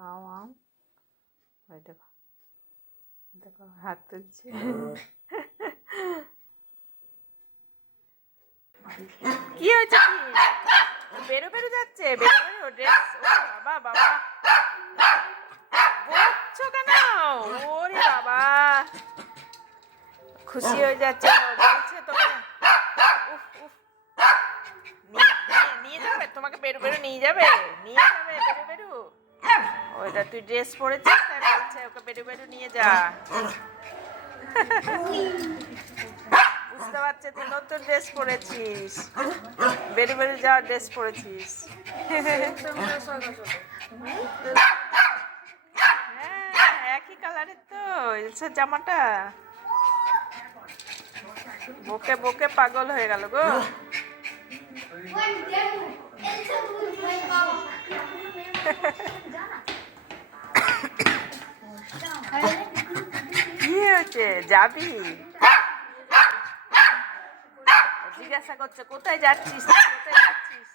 আও আও ওই দেখো। দেখো, হাত তুলছে। কি হয়েছে বেরো বেরো যাচ্ছে, বেরো বেরো। ড্রেস বাবা বাবা। বকছো কেন? ওরে বাবা। খুশি হয়ে যাচ্ছে বলছে তোকে। উফ উফ। নিয়ে যাবে? তোমাকে বেরো বেরো নিয়ে যাবে? নিয়ে যাবে, বেরো বেরো। ওইটা তুই ড্রেস পরেছিস তাই বলছে ওকে বেরো বেরো নিয়ে যা। বুঝতে পারছে তুই নতুন ড্রেস পরেছিস। বেরো বেরো যাওয়ার ড্রেস পরেছিস। হ্যাঁ একই কালারের তো এসে জামাটা। বকে বকে পাগল হয়ে গেল গো। কি হয়েছে? যাবি? জিজ্ঞাসা করছে কোথায় যাচ্ছিস? কোথায় যাচ্ছিস?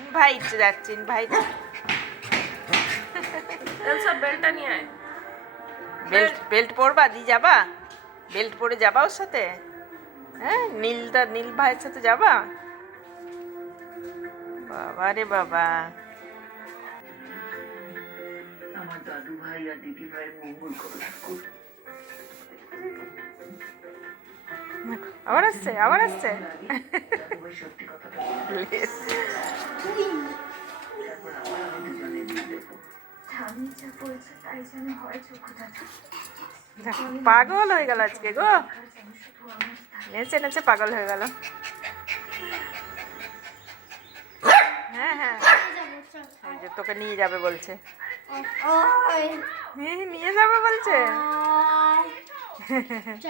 ইনভাইট যাচ্ছি ইনভাইট নিয়ে আয়। বেল্ট বেল্ট পরবা দি যাবা? বেল্ট পরে যাবা ওর সাথে? হ্যাঁ নীলটা নীল ভাইয়ের সাথে যাবা? বাবা রে বাবা। আমার দাদু ভাই আর দিদি ভাইয়ের মঙ্গল আবার আসছে আবার আসছে। সত্যি কথাটা হয় পাগল হয়ে গেল আজকে গো। নেচে নেচে পাগল হয়ে গেল। হ্যাঁ হ্যাঁ। তোকে নিয়ে যাবে বলছে। নিয়ে যাবে বলছে।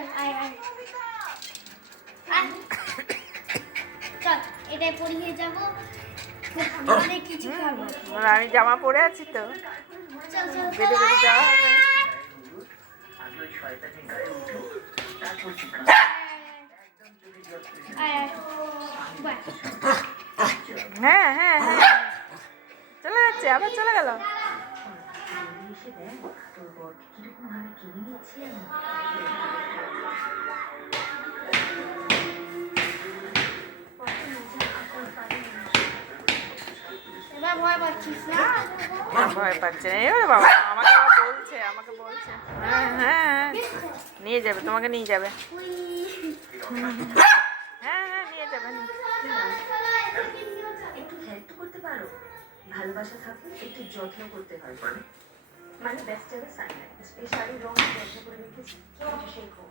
খাব। আমি জামা পরে আছি তো। যাওয়া হবে। হ্যাঁ হ্যাঁ হ্যাঁ। চলে যাচ্ছে আবার চলে গেল। এসে তোর বরকে কীরকম ভাবে কিনে নিচ্ছে এবার ভয় পাচ্ছিস না? ভয় পাচ্ছে না। এবারে বাবা আমাকে বলছে আমাকে বলছে। হ্যাঁ হ্যাঁ নিয়ে যাবে তোমাকে নিয়ে যাবে। হ্যাঁ হ্যাঁ নিয়ে যাবে। একটু হেল্প করতে পারো? ভালোবাসা থাকলে একটু যত্ন করতে হয় মানে মানে রেখেছি একটু শেখো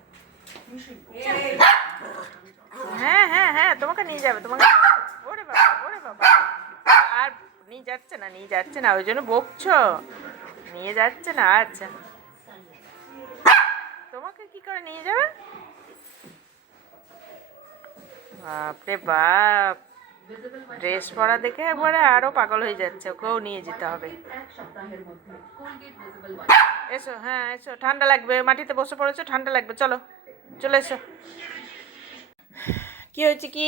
হ্যাঁ হ্যাঁ হ্যাঁ তোমাকে নিয়ে যাবে তোমাকে ওরে বাবা ওরে বাবা। আর নিয়ে যাচ্ছে না নিয়ে যাচ্ছে না ওই জন্য বকছো। নিয়ে যাচ্ছে না আচ্ছা। তোমাকে কি করে নিয়ে যাবে? বাপরে বাপ। ড্রেস পরা দেখে একবারে আরও পাগল হয়ে যাচ্ছে, ওকেও নিয়ে যেতে হবে। এসো হ্যাঁ এসো, ঠান্ডা লাগবে, মাটিতে বসে পড়েছো, ঠান্ডা লাগবে, চলো, চলে এসো। কি হয়েছে কি?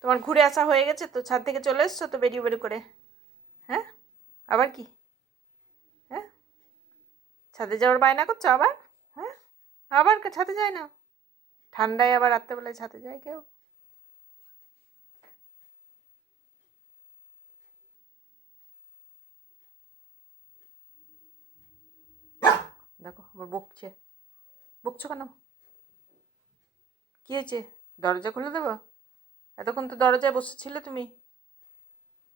তোমার ঘুরে আসা হয়ে গেছে তো, ছাদ থেকে চলে এসছো তো বেরিয়ে বেরিয়ে করে? হ্যাঁ? আবার কি? হ্যাঁ? ছাদে যাওয়ার বায়না করছ আবার? হ্যাঁ? আবার ছাদে যায় না? ঠান্ডায় আবার রাত্রেবেলায় ছাদে যায় কেউ? দেখো, আবার বকছে। বকছো কেন? কি হয়েছে? দরজা খুলে দেবো? এতক্ষণ তো দরজায় বসেছিলে তুমি।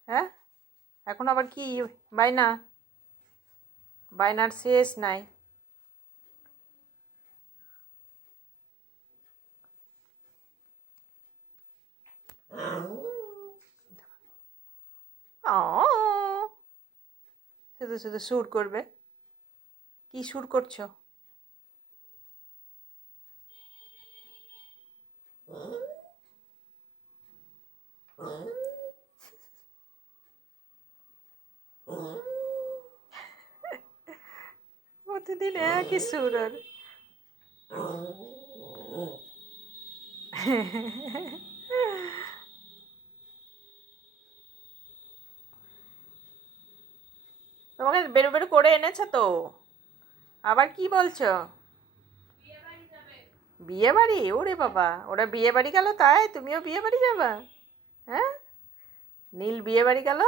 হ্যাঁ? এখন আবার কি? বায়না? বায়নার শেষ নাই। শুধু শুধু সুর করবে। কি সুর করছ? প্রতিদিন একই সুর আর। তোমাকে বেরো বেরো করে এনেছে তো? আবার কি বলছো? বিয়ে বাড়ি ওরে বাবা, ওরা বিয়ে বাড়ি গেল তাই? তুমিও বিয়ে বাড়ি যাবা? হ্যাঁ? নীল বিয়ে বাড়ি গেল?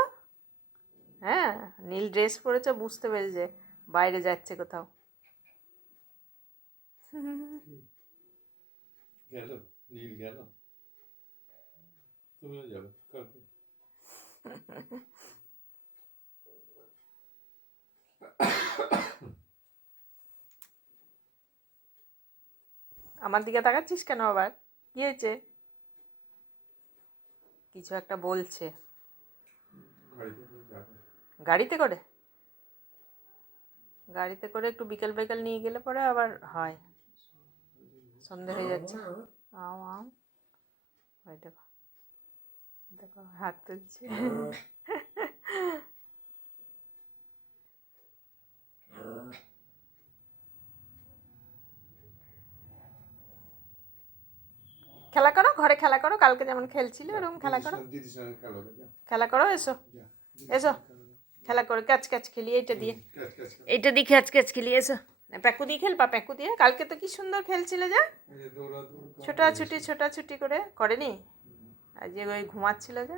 হ্যাঁ নীল ড্রেস পরেছে, বুঝতে পেরেছে, বাইরে যাচ্ছে কোথাও। গেল, নীল গেল। তুমিও যাবে আমার দিকে তাকাচ্ছিস কেন আবার? কি হয়েছে? কিছু একটা বলছে। গাড়িতে করে? গাড়িতে করে একটু বিকেল বিকেল নিয়ে গেলে পরে আবার হয়। সন্ধে হয়ে যাচ্ছে। আও আও ওই দেখো। দেখো হাত তুলছে। খেলা করো ঘরে খেলা করো কালকে যেমন খেলছিলে এরকম খেলা করো। খেলো করো এসো। এসো। খেলা করো। ক্যাচ ক্যাচ খেলি এইটা দিয়ে। এইটা দিয়ে ক্যাচ ক্যাচ খেলি এসো। প্যাকু দিয়ে খেলবা প্যাকু দিয়ে? কালকে তো কি সুন্দর খেলছিলে যা? ছোটাছুটি ছোটাছুটি করে। করেনি? আজকে ওই ঘুমাচ্ছিল যে।